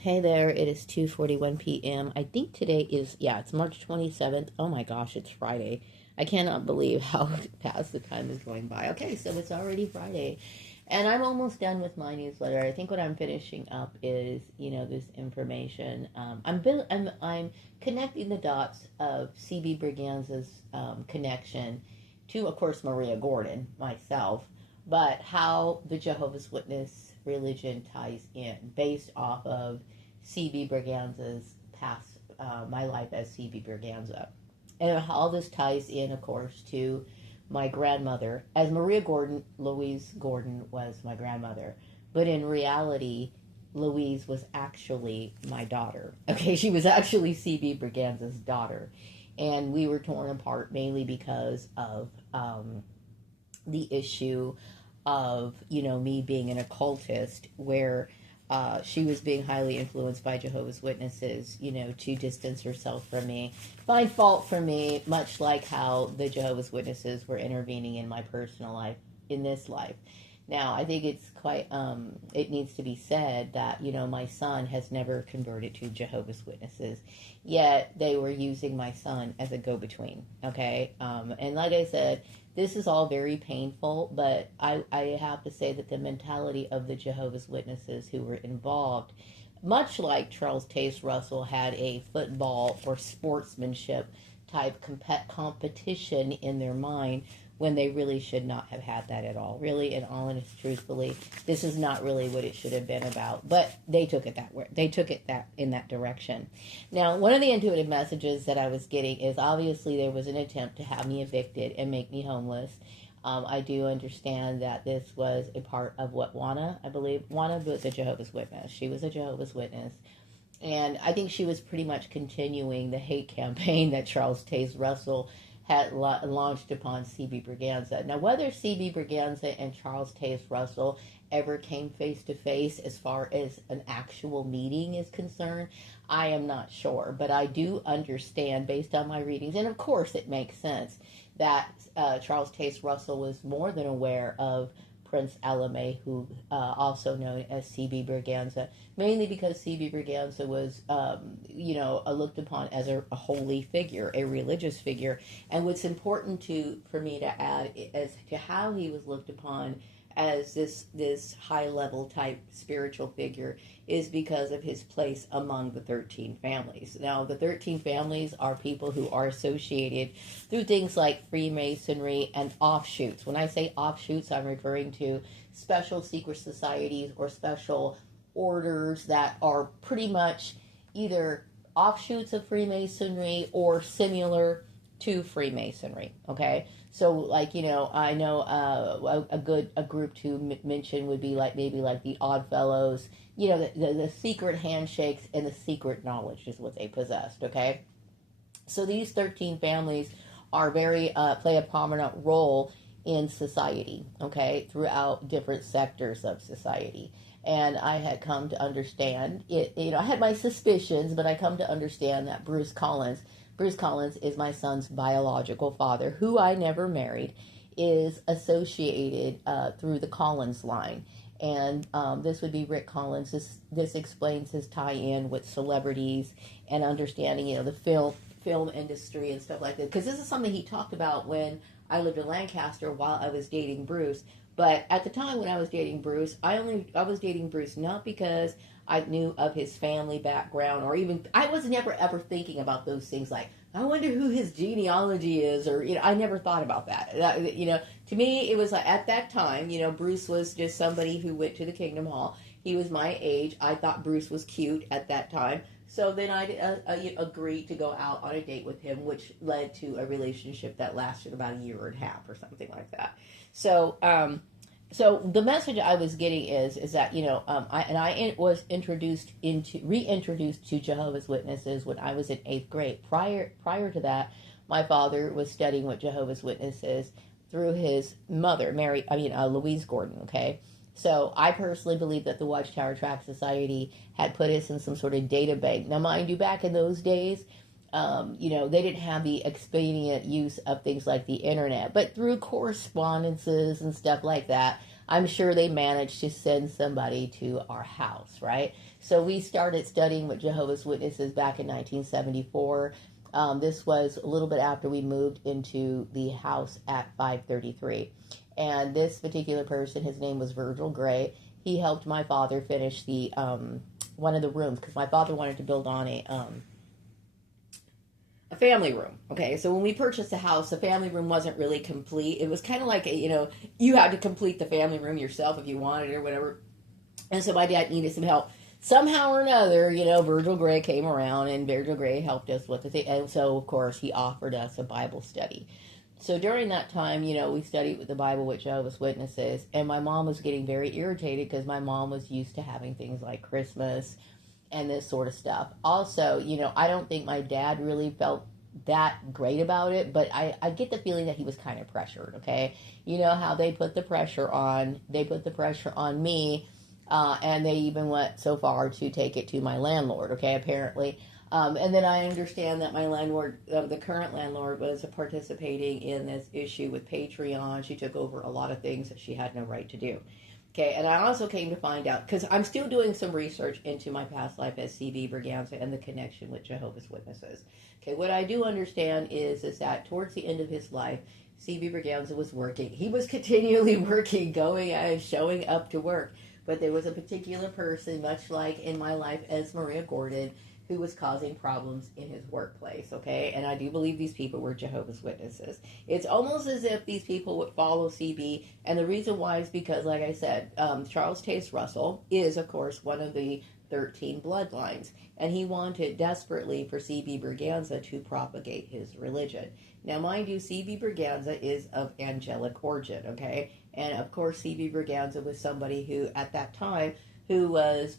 Hey there, it is 2:41 p.m. I think today is, yeah, it's March 27th. Oh my gosh, it's Friday. I cannot believe how fast the time is going by. Okay, so it's already Friday. And I'm almost done with my newsletter. I think what I'm finishing up is, this information. I'm connecting the dots of CB Berganza's connection to, of course, Maria Gordon, myself, but how the Jehovah's Witness religion ties in based off of CB Berganza's past, my life as CB Berganza. And all this ties in, of course, to my grandmother. As Maria Gordon, Louise Gordon was my grandmother. But in reality, Louise was actually my daughter. Okay, she was actually CB Berganza's daughter. And we were torn apart mainly because of the issue of, me being an occultist, where she was being highly influenced by Jehovah's Witnesses, to distance herself from me, find fault for me, much like how the Jehovah's Witnesses were intervening in my personal life, in this life. Now, I think it's quite, it needs to be said that, my son has never converted to Jehovah's Witnesses, yet they were using my son as a go-between, okay? And like I said, this is all very painful, but I have to say that the mentality of the Jehovah's Witnesses who were involved, much like Charles Taze Russell had a football or sportsmanship type competition in their mind, when they really should not have had that at all. Really, and honest, truthfully, this is not really what it should have been about. But they took it that way. They took it that in that direction. Now, one of the intuitive messages that I was getting is obviously there was an attempt to have me evicted and make me homeless. I do understand that this was a part of what Juana, I believe, Juana was a Jehovah's Witness. She was a Jehovah's Witness. And I think she was pretty much continuing the hate campaign that Charles Taze Russell had launched upon C.B. Berganza. Now, whether C.B. Berganza and Charles Taze Russell ever came face to face as far as an actual meeting is concerned, I am not sure. But I do understand, based on my readings, and of course it makes sense, that Charles Taze Russell was more than aware of Prince Alame, who also known as C.B. Berganza, mainly because C.B. Berganza was, looked upon as a holy figure, a religious figure. And what's important for me to add as to how he was looked upon as this high level type spiritual figure is because of his place among the 13 families. Now, the 13 families are people who are associated through things like Freemasonry and offshoots. When I say offshoots, I'm referring to special secret societies or special orders that are pretty much either offshoots of Freemasonry or similar to Freemasonry. Okay, so like I know a group to mention would be like maybe like the Odd Fellows. The secret handshakes and the secret knowledge is what they possessed. Okay, so these 13 families are very play a prominent role in society. Okay, throughout different sectors of society. And I had come to understand it. I had my suspicions, but I come to understand that Bruce Collins is my son's biological father, who I never married, is associated through the Collins line. And this would be Rick Collins. This explains his tie-in with celebrities and understanding, the film industry and stuff like that. Because this is something he talked about when I lived in Lancaster while I was dating Bruce. But at the time when I was dating Bruce, I was dating Bruce not because I knew of his family background, or even I was never ever thinking about those things like, I wonder who his genealogy is, or I never thought about that. To me it was like at that time, Bruce was just somebody who went to the Kingdom Hall. He was my age. I thought Bruce was cute at that time. So then I agreed to go out on a date with him, which led to a relationship that lasted about a year and a half or something like that. So, so the message I was getting is that I was reintroduced to Jehovah's Witnesses when I was in 8th grade. Prior to that, my father was studying with Jehovah's Witnesses through his mother, Louise Gordon. Okay. So I personally believe that the Watchtower Tract Society had put us in some sort of data bank. Now, mind you, back in those days, they didn't have the expedient use of things like the internet, but through correspondences and stuff like that, I'm sure they managed to send somebody to our house, right? So we started studying with Jehovah's Witnesses back in 1974. This was a little bit after we moved into the house at 533. And this particular person, his name was Virgil Gray. He helped my father finish the one of the rooms because my father wanted to build on a family room. Okay, so when we purchased the house, the family room wasn't really complete. It was kind of like you had to complete the family room yourself if you wanted it or whatever. And so my dad needed some help. Somehow or another, Virgil Gray came around and Virgil Gray helped us with it. And so, of course, he offered us a Bible study. So during that time, we studied with the Bible with Jehovah's Witnesses. And my mom was getting very irritated because my mom was used to having things like Christmas and this sort of stuff. Also, I don't think my dad really felt that great about it, but I get the feeling that he was kind of pressured, okay? You know how they put the pressure on me. And they even went so far to take it to my landlord, okay, apparently. And then I understand that my landlord, the current landlord, was participating in this issue with Patreon. She took over a lot of things that she had no right to do. Okay, and I also came to find out, because I'm still doing some research into my past life as C.B. Braganza and the connection with Jehovah's Witnesses. Okay, what I do understand is that towards the end of his life, C.B. Braganza was working. He was continually working, going and showing up to work. But there was a particular person, much like in my life as Maria Gordon, who was causing problems in his workplace, okay? And I do believe these people were Jehovah's Witnesses. It's almost as if these people would follow CB, and the reason why is because, like I said, Charles Taze Russell is, of course, one of the 13 bloodlines, and he wanted desperately for C.B. Braganza to propagate his religion. Now, mind you, C.B. Braganza is of angelic origin, okay? And, of course, C.B. Braganza was somebody who, at that time, who was,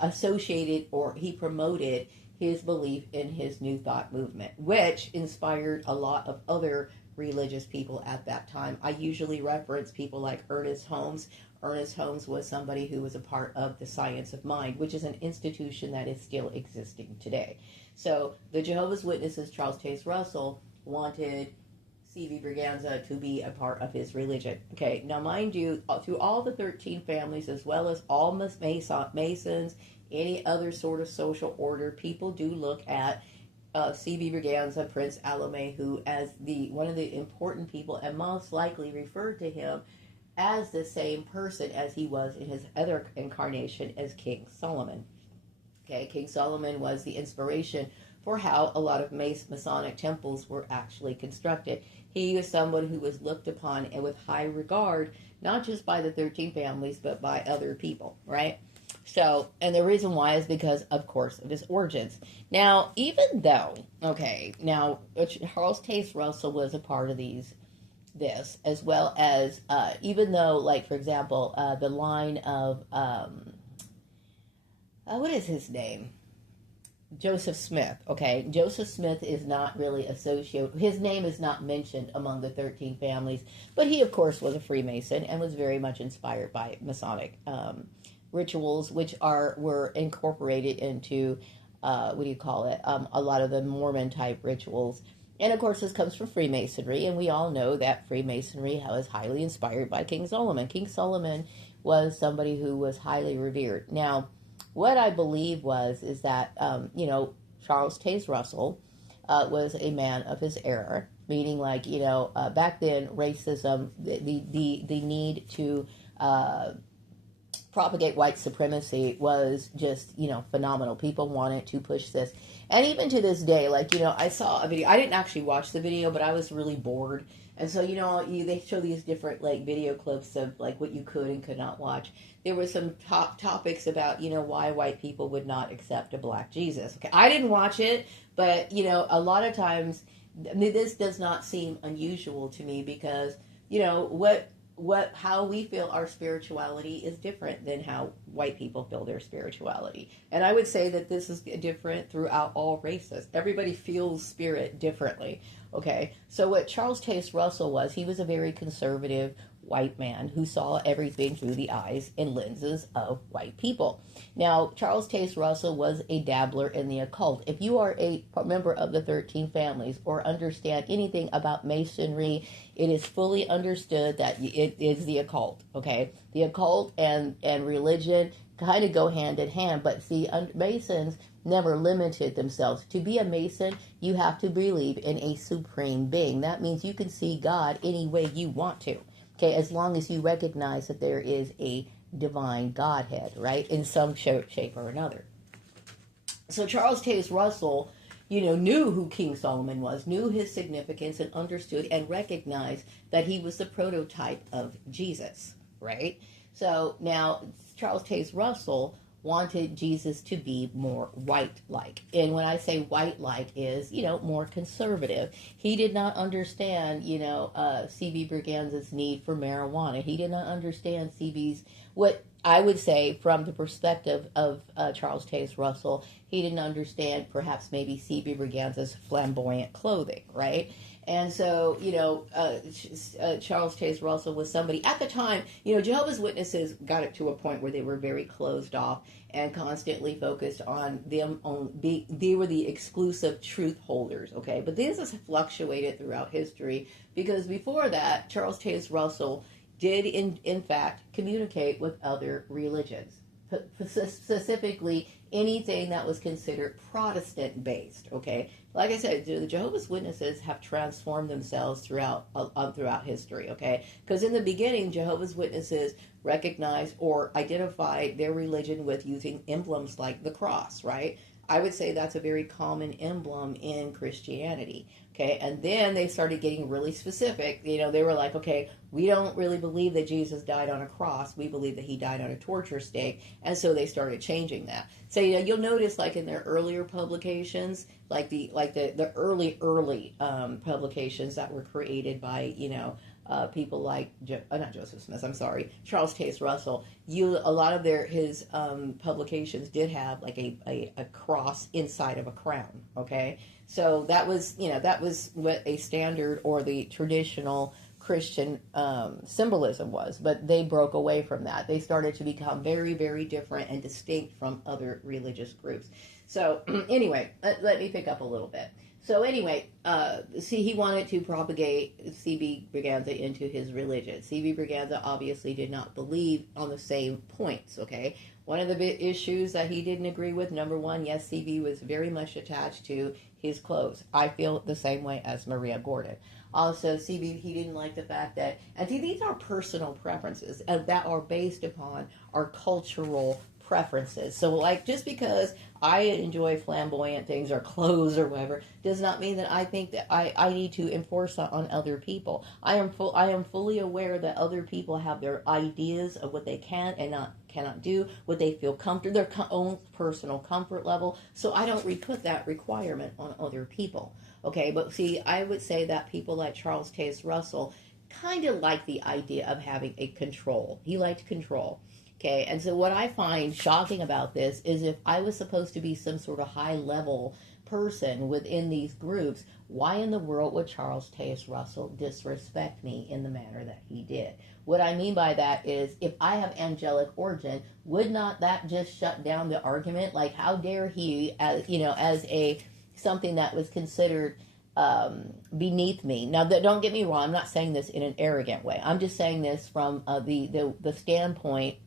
associated, or he promoted his belief in his New Thought movement, which inspired a lot of other religious people at that time. I usually reference people like Ernest Holmes. Ernest Holmes was somebody who was a part of the Science of Mind, which is an institution that is still existing today. So the Jehovah's Witnesses, Charles Taze Russell, wanted C.B. Braganza to be a part of his religion. Okay, now mind you, through all the 13 families, as well as all Masons, any other sort of social order, people do look at C.B. Braganza, Prince Alame, who as one of the important people, and most likely referred to him as the same person as he was in his other incarnation as King Solomon. Okay, King Solomon was the inspiration for how a lot of Masonic temples were actually constructed. He was someone who was looked upon and with high regard, not just by the 13 families, but by other people, right? So, and the reason why is because, of course, of his origins. Now, even though, Charles Taze Russell was a part of this, as well as, even though, like, for example, the line of, what is his name? Joseph Smith, okay? Joseph Smith is not really associated, his name is not mentioned among the 13 families, but he, of course, was a Freemason and was very much inspired by Masonic rituals, which were incorporated into, a lot of the Mormon-type rituals. And, of course, this comes from Freemasonry, and we all know that Freemasonry was highly inspired by King Solomon. King Solomon was somebody who was highly revered. Now, what I believe is that, Charles Taze Russell was a man of his era, meaning back then, racism, the need to propagate white supremacy was just, phenomenal. People wanted to push this. And even to this day, I saw a video. I didn't actually watch the video, but I was really bored. And so, they show these different, video clips of, what you could and could not watch. There were some topics about, why white people would not accept a black Jesus. Okay, I didn't watch it, but, a lot of times, this does not seem unusual to me because, how we feel our spirituality is different than how white people feel their spirituality. And I would say that this is different throughout all races. Everybody feels spirit differently. Okay, so what Charles Taze Russell was, he was a very conservative white man who saw everything through the eyes and lenses of white people. Now, Charles Taze Russell was a dabbler in the occult. If you are a member of the 13 families or understand anything about Masonry, it is fully understood that it is the occult, okay? The occult and religion kind of go hand in hand, but see, Masons never limited themselves. To be a Mason, you have to believe in a supreme being. That means you can see God any way you want to, okay, as long as you recognize that there is a divine Godhead, right, in some shape or another. So Charles Taze Russell, knew who King Solomon was, knew his significance, and understood and recognized that he was the prototype of Jesus, right? So now Charles Taze Russell wanted Jesus to be more white-like. And when I say white-like is, more conservative. He did not understand, C.B. Braganza's need for marijuana. He did not understand what I would say from the perspective of Charles Taze Russell, he didn't understand perhaps maybe C.B. Braganza's flamboyant clothing, right? And so, Charles Taze Russell was somebody at the time, Jehovah's Witnesses got it to a point where they were very closed off and constantly focused on them they were the exclusive truth holders, okay? But this has fluctuated throughout history because before that, Charles Taze Russell did in fact communicate with other religions, specifically anything that was considered Protestant based, okay? Like I said, the Jehovah's Witnesses have transformed themselves throughout history, okay? Because in the beginning, Jehovah's Witnesses recognized or identified their religion with using emblems like the cross, right? I would say that's a very common emblem in Christianity, okay? And then they started getting really specific. They were like, okay, we don't really believe that Jesus died on a cross. We believe that he died on a torture stake. And so they started changing that. So, you'll notice like in their earlier publications, like the early publications that were created by, people like not Joseph Smith. I'm sorry, Charles Taze Russell. A lot of his publications did have like a cross inside of a crown. Okay, so that was what a standard or the traditional Christian symbolism was, but they broke away from that. They started to become very, very different and distinct from other religious groups. So anyway, let me pick up a little bit. So anyway, he wanted to propagate C.B. Braganza into his religion. C.B. Braganza obviously did not believe on the same points, okay? One of the big issues that he didn't agree with, number one, yes, C.B. was very much attached to his clothes. I feel the same way as Maria Gordon. Also, C.B., he didn't like the fact that, and see, these are personal preferences that are based upon our cultural preferences. So, like, just because I enjoy flamboyant things or clothes or whatever does not mean that I think that I need to enforce that on other people. I am fully aware that other people have their ideas of what they can and cannot do, what they feel comfortable, their own personal comfort level. So I don't put that requirement on other people. Okay, but see, I would say that people like Charles Taze Russell kind of like the idea of having a control. He liked control. Okay, and so what I find shocking about this is if I was supposed to be some sort of high-level person within these groups, why in the world would Charles Taze Russell disrespect me in the manner that he did? What I mean by that is if I have angelic origin, would not that just shut down the argument? Like, how dare he, as something that was considered beneath me. Now, don't get me wrong. I'm not saying this in an arrogant way. I'm just saying this from the standpoint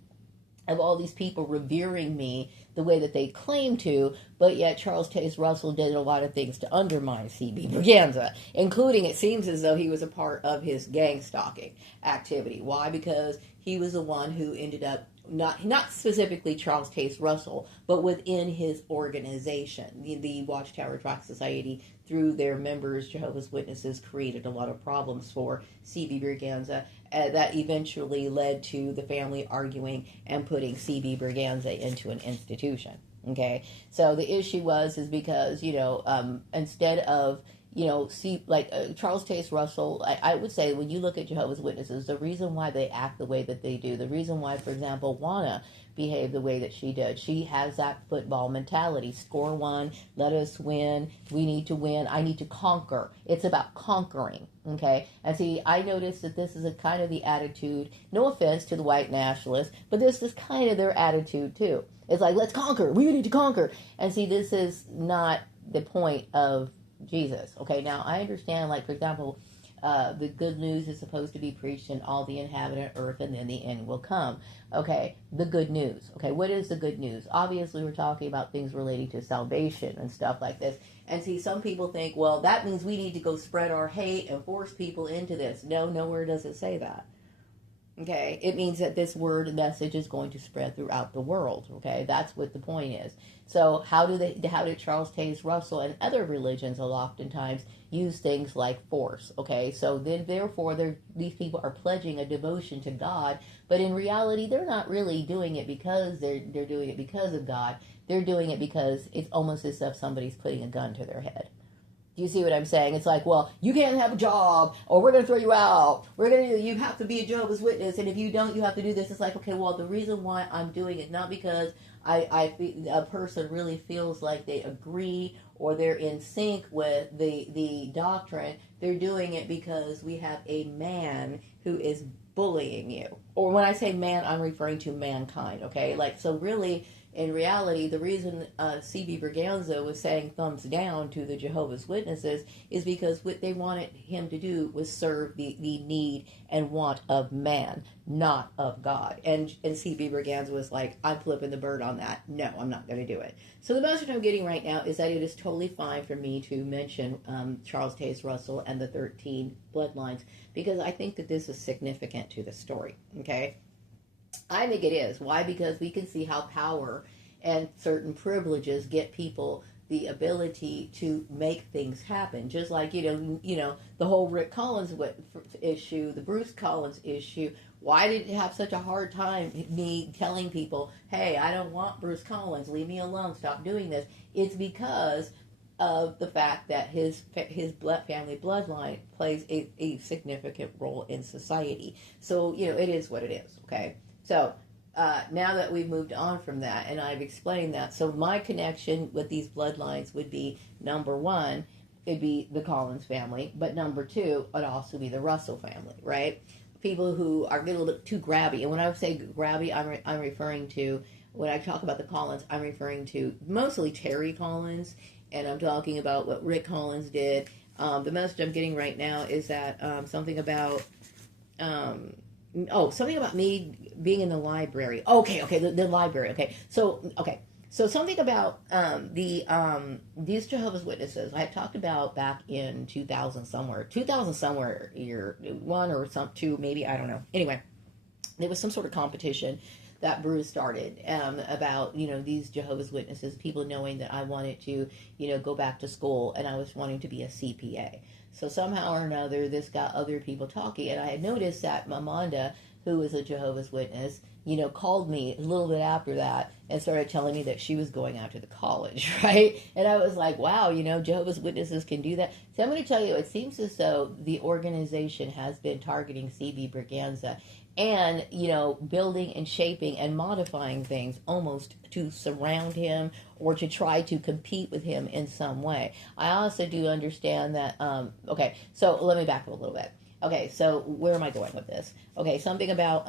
of all these people revering me the way that they claim to, but yet Charles Taze Russell did a lot of things to undermine C.B. Braganza, including it seems as though he was a part of his gang stalking activity. Why? Because he was the one who ended up not specifically Charles Taze Russell, but within his organization, the Watchtower Tract Society, through their members, Jehovah's Witnesses, created a lot of problems for C.B. Braganza that eventually led to the family arguing and putting C.B. Braganza into an institution. Okay, so the issue is because instead of see, like Charles Taze Russell, I would say when you look at Jehovah's Witnesses, the reason why they act the way that they do, the reason why, for example, Juana behaved the way that she did, she has that football mentality. Score one, let us win, we need to win, I need to conquer. It's about conquering, okay? And see, I noticed that this is a kind of the attitude, no offense to the white nationalists, but this is kind of their attitude too. It's like, let's conquer, we need to conquer. And see, this is not the point of Jesus. Okay, now I understand, like, for example, the good news is supposed to be preached in all the inhabited earth, and then the end will come. Okay, the good news. Okay, what is the good news? Obviously, we're talking about things relating to salvation and stuff like this. And see, some people think, well, that means we need to go spread our hate and force people into this. No, nowhere does it say that. Okay, it means that this word message is going to spread throughout the world. Okay, that's what the point is. So how did Charles Taze Russell and other religions will oftentimes use things like force? Okay, so then therefore these people are pledging a devotion to God, but in reality they're not really doing it because they're doing it because of God. They're doing it because it's almost as if somebody's putting a gun to their head. Do you see what I'm saying? It's like, well, you can't have a job, or we're going to throw you out. You have to be a Jehovah's Witness, and if you don't, you have to do this. It's like, okay, well, the reason why I'm doing it, not because a person really feels like they agree or they're in sync with the doctrine. They're doing it because we have a man who is bullying you. Or when I say man, I'm referring to mankind, okay? Like, so really, in reality, the reason C.B. Braganza was saying thumbs down to the Jehovah's Witnesses is because what they wanted him to do was serve the need and want of man, not of God. And C.B. Braganza was like, I'm flipping the bird on that. No, I'm not going to do it. So the message I'm getting right now is that it is totally fine for me to mention Charles Taze Russell and the 13 bloodlines, because I think that this is significant to the story, okay? I think it is. Why? Because we can see how power and certain privileges get people the ability to make things happen. Just like, the whole Rick Collins issue, the Bruce Collins issue. Why did it have such a hard time me telling people, hey, I don't want Bruce Collins, leave me alone, stop doing this? It's because of the fact that his family bloodline plays a significant role in society. So, it is what it is, okay? So, now that we've moved on from that, and I've explained that, so my connection with these bloodlines would be, number one, it'd be the Collins family, but number two, it'd also be the Russell family, right? People who are a little bit too grabby. And when I say grabby, I'm referring to, when I talk about the Collins, I'm referring to mostly Terry Collins, and I'm talking about what Rick Collins did. The message I'm getting right now is that something about me being in the library. Okay, the library. Okay, so something about these Jehovah's Witnesses. I had talked about back in 2000 somewhere year one or some two, maybe, I don't know. Anyway, there was some sort of competition that Bruce started about, these Jehovah's Witnesses, people knowing that I wanted to, go back to school, and I was wanting to be a CPA. So somehow or another, this got other people talking, and I had noticed that Mamanda, who is a Jehovah's Witness, called me a little bit after that and started telling me that she was going out to the college, right? And I was like, wow, Jehovah's Witnesses can do that. So I'm going to tell you, it seems as though the organization has been targeting C.B. Braganza and, building and shaping and modifying things almost to surround him or to try to compete with him in some way. I also do understand that, okay, so let me back up a little bit. Okay, so where am I going with this? Okay, something about,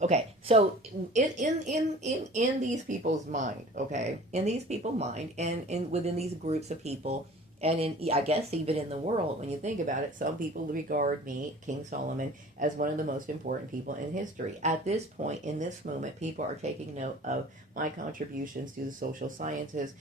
okay, so in these people's mind, okay, in these people's mind and within these groups of people, and I guess even in the world, when you think about it, some people regard me, King Solomon, as one of the most important people in history. At this point, in this moment, people are taking note of my contributions to the social sciences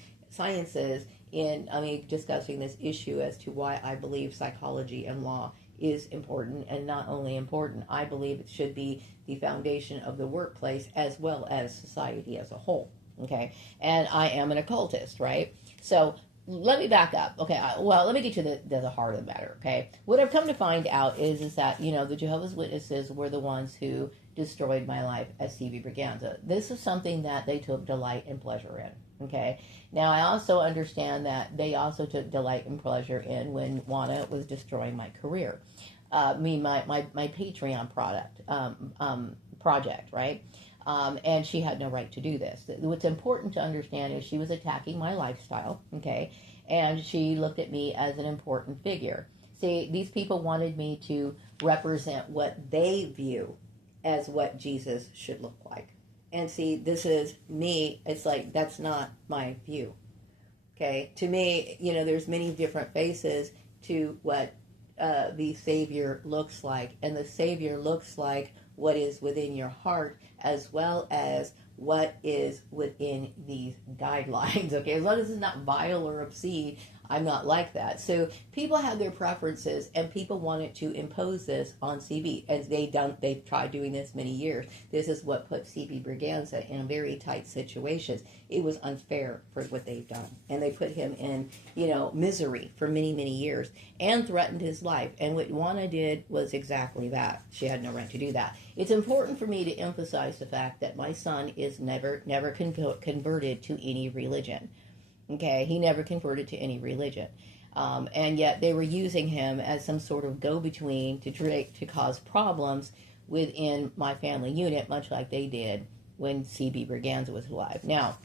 in discussing this issue as to why I believe psychology and law is important, and not only important, I believe it should be the foundation of the workplace as well as society as a whole, okay? And I am an occultist, right? So let me back up. Okay, let me get to the heart of the matter, okay? What I've come to find out is that, the Jehovah's Witnesses were the ones who destroyed my life as CB Braganza. This is something that they took delight and pleasure in. Okay. Now I also understand that they also took delight and pleasure in when Juana was destroying my career. My Patreon project, right? And she had no right to do this. What's important to understand is she was attacking my lifestyle, okay? And she looked at me as an important figure. See, these people wanted me to represent what they view as what Jesus should look like. And see, this is me. It's like, that's not my view. Okay? To me, there's many different faces to what the Savior looks like. And the Savior looks like what is within your heart as well as what is within these guidelines. Okay? As long as it's not vile or obscene, I'm not like that. So people have their preferences, and people wanted to impose this on CB, and they've tried doing this many years. This is what put CB Braganza in very tight situations. It was unfair for what they've done, and they put him in, misery for many, many years, and threatened his life. And what Juana did was exactly that. She had no right to do that. It's important for me to emphasize the fact that my son is never converted to any religion. Okay, he never converted to any religion. And yet they were using him as some sort of go-between to cause problems within my family unit, much like they did when CB Braganza was alive. Now,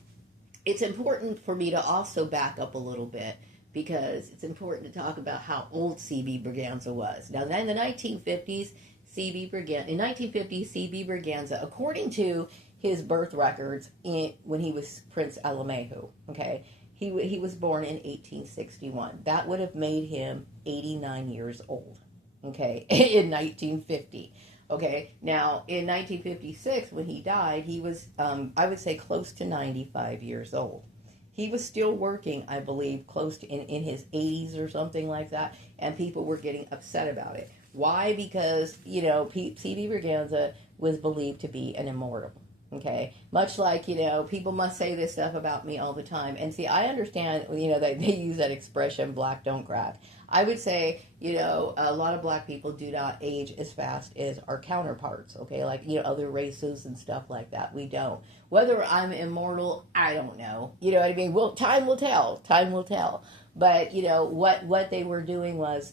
it's important for me to also back up a little bit, because it's important to talk about how old CB Braganza was. Now, in the 1950s, CB Braganza, according to his birth records, when he was Prince Alamehu, okay, he was born in 1861. That would have made him 89 years old, okay, in 1950. Okay, now in 1956, when he died, he was, I would say, close to 95 years old. He was still working, I believe, close to in his 80s or something like that, and people were getting upset about it. Why? Because, CB Braganza was believed to be an immortal. Okay, much like, people must say this stuff about me all the time. And see, I understand, that they use that expression, black don't crack. I would say, a lot of black people do not age as fast as our counterparts, okay? Like, other races and stuff like that. We don't. Whether I'm immortal, I don't know. You know what I mean? Well, time will tell. Time will tell. But, what they were doing was,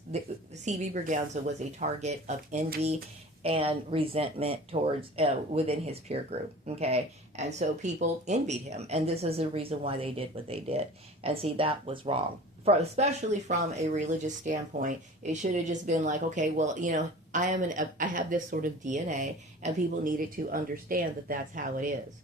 C.B. Braganza was a target of envy and resentment towards within his peer group, okay? And so people envied him, and this is the reason why they did what they did. And see, that was wrong. Especially from a religious standpoint, it should have just been like, okay, well, I have this sort of DNA, and people needed to understand that that's how it is.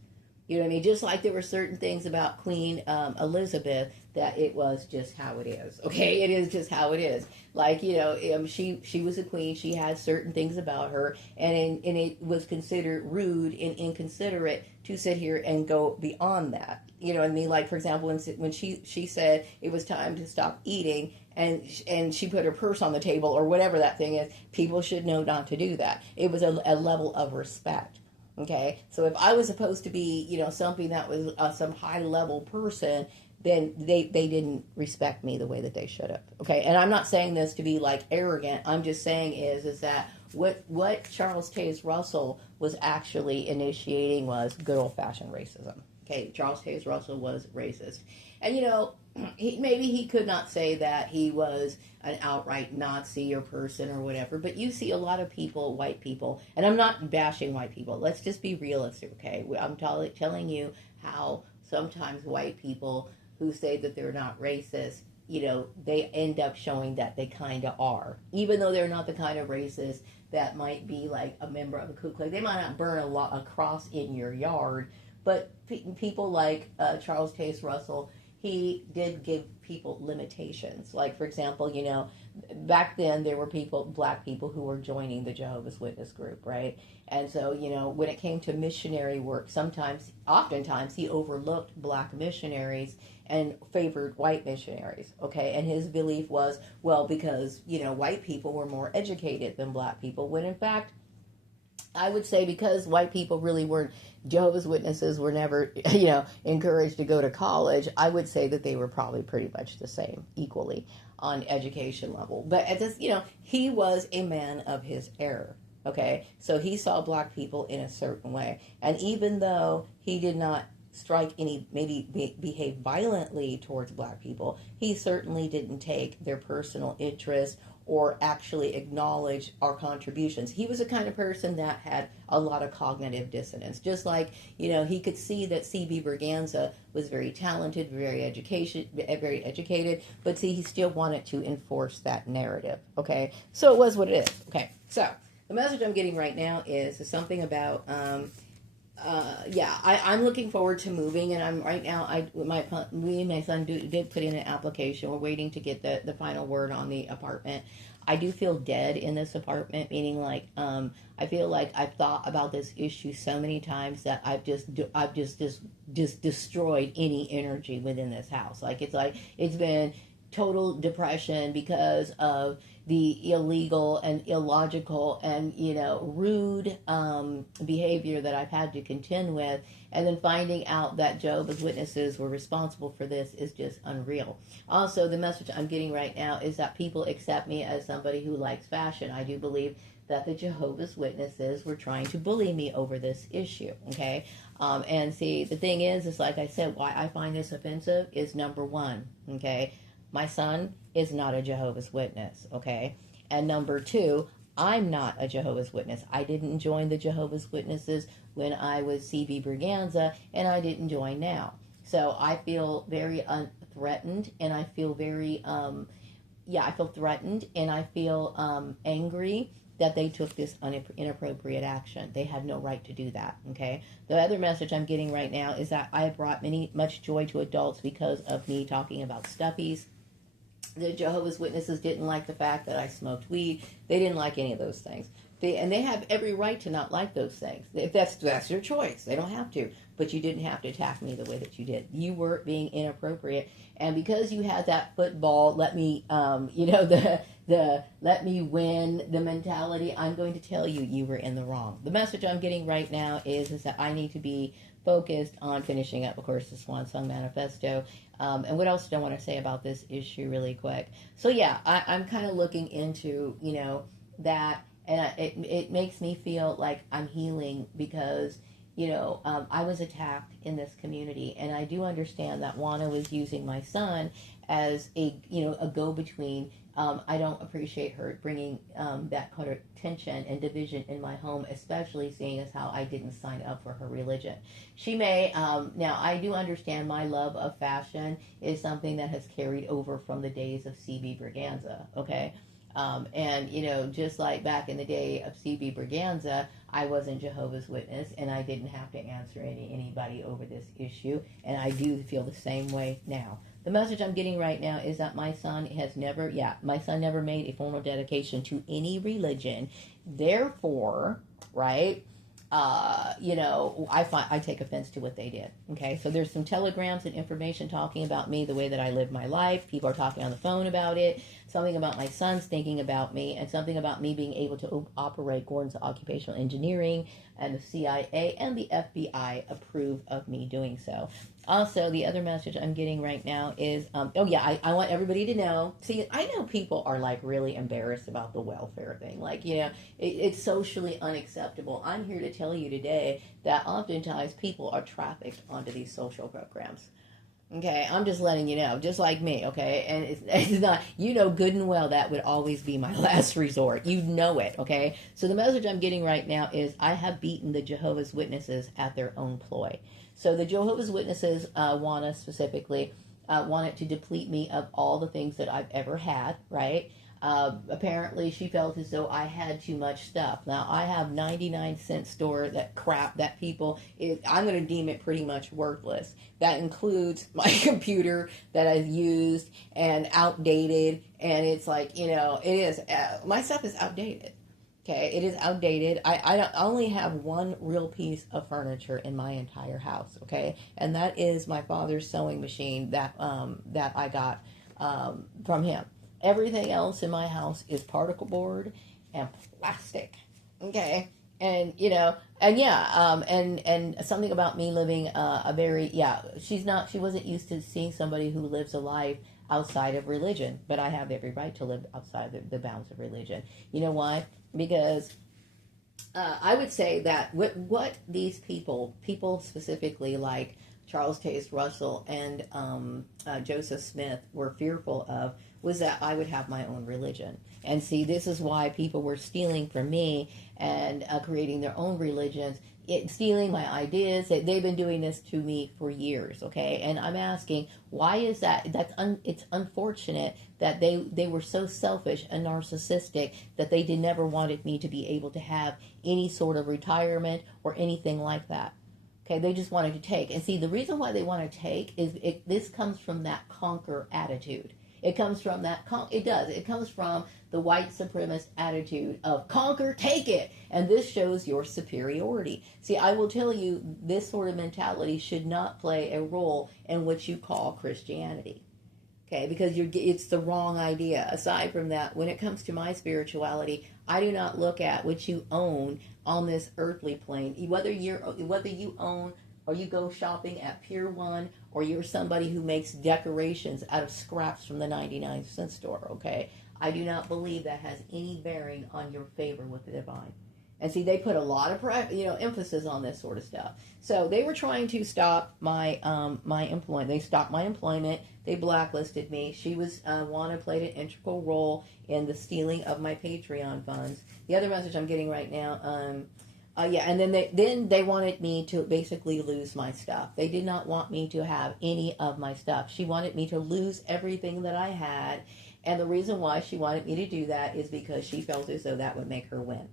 You know what I mean? Just like there were certain things about Queen Elizabeth that it was just how it is. Okay, it is just how it is. Like, she was a queen. She had certain things about her, and it was considered rude and inconsiderate to sit here and go beyond that. You know what I mean? Like, for example, when she said it was time to stop eating, and she put her purse on the table or whatever that thing is, people should know not to do that. It was a level of respect. Okay, so if I was supposed to be, something that was some high-level person, then they didn't respect me the way that they should have. Okay, and I'm not saying this to be, like, arrogant. I'm just saying is that what Charles Taze Russell was actually initiating was good old-fashioned racism. Okay, Charles Taze Russell was racist. And, maybe he could not say that he was an outright Nazi or person or whatever, but you see a lot of people, white people, and I'm not bashing white people. Let's just be realistic, okay? I'm telling you how sometimes white people who say that they're not racist, they end up showing that they kind of are. Even though they're not the kind of racist that might be like a member of a Ku Klux. They might not burn a cross in your yard, but people like Charles Taze Russell, he did give people limitations. Like, for example, back then there were black people who were joining the Jehovah's Witness group, right? And so, when it came to missionary work, oftentimes he overlooked black missionaries and favored white missionaries, okay? And his belief was, well, because, white people were more educated than black people, when in fact, I would say because white people really weren't, Jehovah's Witnesses were never, encouraged to go to college, I would say that they were probably pretty much the same, equally, on education level. But at this, he was a man of his era. Okay, so he saw black people in a certain way, and even though he did not strike any, maybe behave violently towards black people, he certainly didn't take their personal interest or actually acknowledge our contributions. He was the kind of person that had a lot of cognitive dissonance. Just like, he could see that C.B. Berganza was very talented, very educated, but see, he still wanted to enforce that narrative. Okay, so it was what it is. Okay, so the message I'm getting right now is something about I'm looking forward to moving, and I'm right now. Me and my son did put in an application. We're waiting to get the final word on the apartment. I do feel dead in this apartment, meaning like I feel like I've thought about this issue so many times that I've just destroyed any energy within this house. Like it's been total depression because of the illegal and illogical and rude behavior that I've had to contend with, and then finding out that Jehovah's Witnesses were responsible for this is just unreal. Also, the message I'm getting right now is that people accept me as somebody who likes fashion. I do believe that the Jehovah's Witnesses were trying to bully me over this issue. Okay, and see, the thing is like I said, why I find this offensive is number one. Okay. My son is not a Jehovah's Witness, okay? And number two, I'm not a Jehovah's Witness. I didn't join the Jehovah's Witnesses when I was C.B. Berganza, and I didn't join now. So I feel very threatened, and I feel very, I feel threatened, and I feel angry that they took this inappropriate action. They had no right to do that, okay? The other message I'm getting right now is that I brought much joy to adults because of me talking about stuffies. The Jehovah's Witnesses didn't like the fact that I smoked weed. They didn't like any of those things. They have every right to not like those things. If that's your choice. They don't have to. But you didn't have to attack me the way that you did. You were being inappropriate. And because you had that football, let me win the mentality, I'm going to tell you, you were in the wrong. The message I'm getting right now is that I need to be focused on finishing up, of course, the Swan Song Manifesto. And what else do I want to say about this issue really quick? So yeah, I'm kind of looking into, that, and it makes me feel like I'm healing because, I was attacked in this community, and I do understand that Juana was using my son as a go-between. I don't appreciate her bringing that kind of tension and division in my home, especially seeing as how I didn't sign up for her religion. She may, now I do understand my love of fashion is something that has carried over from the days of C.B. Berganza, okay? And, just like back in the day of C.B. Berganza, I wasn't Jehovah's Witness, and I didn't have to answer anybody over this issue, and I do feel the same way now. The message I'm getting right now is that my son never made a formal dedication to any religion. Therefore, right, I take offense to what they did. Okay, so there's some telegrams and information talking about me, the way that I live my life. People are talking on the phone about it. Something about my son's thinking about me, and something about me being able to operate Gordon's occupational engineering, and the CIA and the FBI approve of me doing so. Also, the other message I'm getting right now is, I want everybody to know. See, I know people are like really embarrassed about the welfare thing. Like, it's socially unacceptable. I'm here to tell you today that oftentimes people are trafficked onto these social programs. Okay, I'm just letting you know, just like me, okay? And it's not, good and well that would always be my last resort. You know it, okay? So the message I'm getting right now is I have beaten the Jehovah's Witnesses at their own ploy. So the Jehovah's Witnesses wanted to deplete me of all the things that I've ever had, right? Apparently she felt as though I had too much stuff. Now I have 99-cent store that crap that I'm going to deem it pretty much worthless. That includes my computer that I've used and outdated, and it's like, it is, my stuff is outdated. Okay, it is outdated. I only have one real piece of furniture in my entire house, okay? And that is my father's sewing machine that I got from him. Everything else in my house is particle board and plastic, okay? And, and something about me living she wasn't used to seeing somebody who lives a life outside of religion, but I have every right to live outside the bounds of religion. You know why? Because I would say that what these people specifically like Charles Taze Russell and Joseph Smith were fearful of was that I would have my own religion. And see, this is why people were stealing from me and creating their own religions, stealing my ideas. They've been doing this to me for years, okay? And I'm asking, why is that? It's unfortunate that they were so selfish and narcissistic that they never wanted me to be able to have any sort of retirement or anything like that. Okay, they just wanted to take. And see, the reason why they want to take is this comes from that conquer attitude. It comes from that, it does. It comes from the white supremacist attitude of conquer, take it. And this shows your superiority. See, I will tell you, this sort of mentality should not play a role in what you call Christianity. Okay, because it's the wrong idea. Aside from that, when it comes to my spirituality, I do not look at what you own on this earthly plane. Whether you own or you go shopping at Pier 1 or you're somebody who makes decorations out of scraps from the 99-cent store, okay? I do not believe that has any bearing on your favor with the divine. And see, they put a lot of emphasis on this sort of stuff. So they were trying to stop my my employment. They stopped my employment. They blacklisted me. She was Juana played an integral role in the stealing of my Patreon funds. The other message I'm getting right now, and then they wanted me to basically lose my stuff. They did not want me to have any of my stuff. She wanted me to lose everything that I had, and the reason why she wanted me to do that is because she felt as though that would make her win.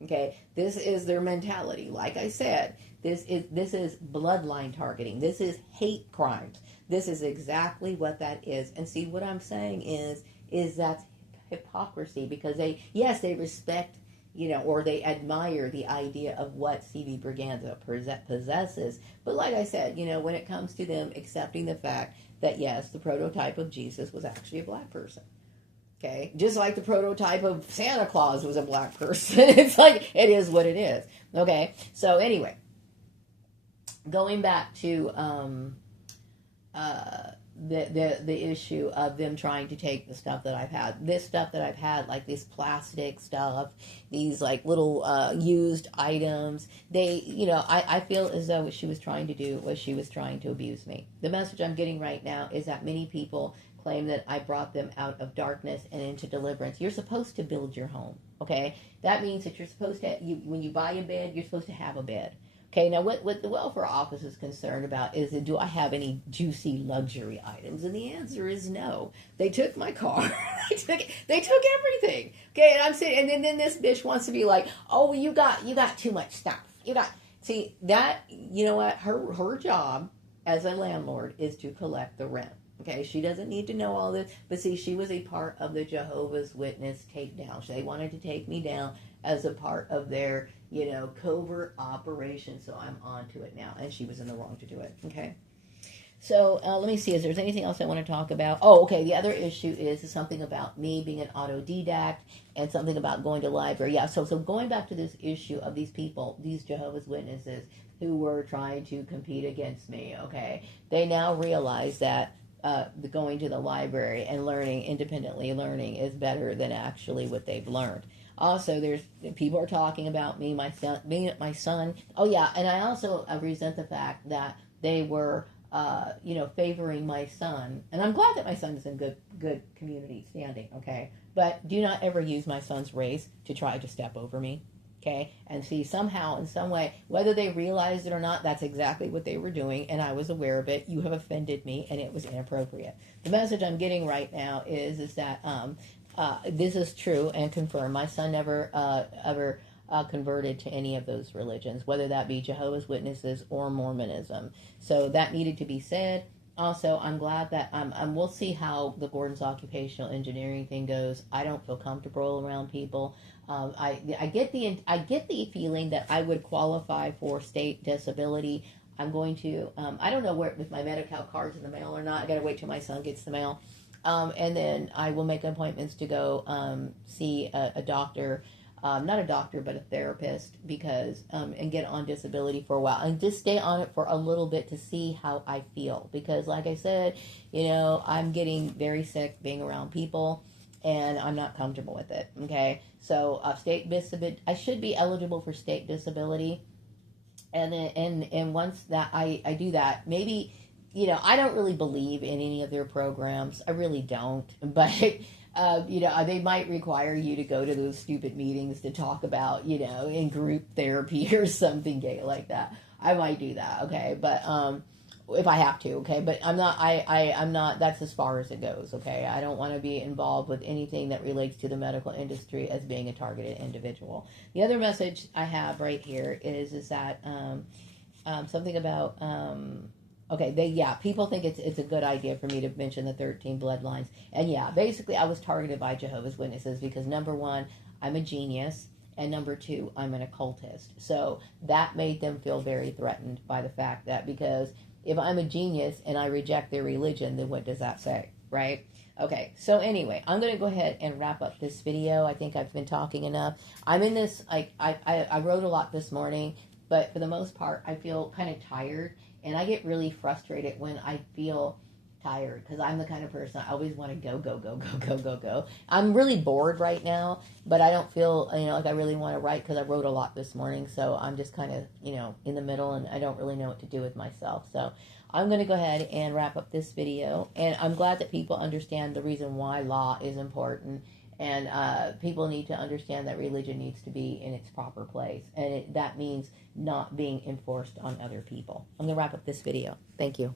Okay, this is their mentality. Like I said, this is bloodline targeting. This is hate crimes. This is exactly what that is. And see, what I'm saying is that's hypocrisy, because they respect, or they admire the idea of what C.B. Braganza possesses. But like I said, when it comes to them accepting the fact that yes, the prototype of Jesus was actually a black person. Okay, just like the prototype of Santa Claus was a black person. It's like, it is what it is. Okay, so anyway, going back to the issue of them trying to take the stuff that I've had. This stuff that I've had, like this plastic stuff, these like little used items, I feel as though what she was trying to do was she was trying to abuse me. The message I'm getting right now is that many people claim that I brought them out of darkness and into deliverance. You're supposed to build your home, okay? That means that you're supposed to, when you buy a bed, you're supposed to have a bed. Okay, now what the welfare office is concerned about is, do I have any juicy luxury items? And the answer is no. They took my car. they took everything. Okay, and I'm saying, and then this bitch wants to be like, oh, you got too much stuff. See that, you know what? Her job as a landlord is to collect the rent. Okay, she doesn't need to know all this, but see, she was a part of the Jehovah's Witness takedown. They wanted to take me down as a part of their, covert operation, so I'm on to it now, and she was in the wrong to do it, okay? So, let me see, is there anything else I want to talk about? Oh, okay, the other issue is something about me being an autodidact, and something about going to library. Yeah, so going back to this issue of these people, these Jehovah's Witnesses, who were trying to compete against me, okay? They now realize that going to the library and independently learning is better than actually what they've learned. Also, there's people are talking about my son. Oh yeah, and I also resent the fact that they were, favoring my son. And I'm glad that my son is in good community standing. Okay, but do not ever use my son's race to try to step over me. Okay, and see, somehow, in some way, whether they realized it or not, that's exactly what they were doing, and I was aware of it. You have offended me, and it was inappropriate. The message I'm getting right now is that this is true and confirmed. My son never ever converted to any of those religions, whether that be Jehovah's Witnesses or Mormonism. So that needed to be said. Also, I'm glad that we'll see how the Gordon's occupational engineering thing goes. I don't feel comfortable around people. I get the feeling that I would qualify for state disability. I'm going to I don't know where if my Medi-Cal card's in the mail or not. I got to wait till my son gets the mail, and then I will make appointments to go see a doctor. Not a doctor, but a therapist, because and get on disability for a while and just stay on it for a little bit to see how I feel. Because like I said, I'm getting very sick being around people. and I'm not comfortable with it. Okay, so state disability, I should be eligible for state disability, and once that I do that, maybe, I don't really believe in any of their programs. I really don't, but they might require you to go to those stupid meetings to talk about, in group therapy or something gay like that. I might do that, okay, but if I have to, okay, but I'm not, that's as far as it goes, okay. I don't want to be involved with anything that relates to the medical industry as being a targeted individual. The other message I have right here is that something about okay, people think it's a good idea for me to mention the 13 bloodlines, and basically I was targeted by Jehovah's Witnesses because, number one, I'm a genius, and number two, I'm an occultist. So that made them feel very threatened by the fact that, because if I'm a genius and I reject their religion, then what does that say, right? Okay, so anyway, I'm going to go ahead and wrap up this video. I think I've been talking enough. I'm in this, I wrote a lot this morning, but for the most part, I feel kind of tired, and I get really frustrated when I feel tired, because I'm the kind of person, I always want to go, go, go, go, go, go, go. I'm really bored right now, but I don't feel, like I really want to write, because I wrote a lot this morning, so I'm just kind of, in the middle, and I don't really know what to do with myself. So I'm going to go ahead and wrap up this video, and I'm glad that people understand the reason why law is important, and people need to understand that religion needs to be in its proper place, and that means not being enforced on other people. I'm going to wrap up this video. Thank you.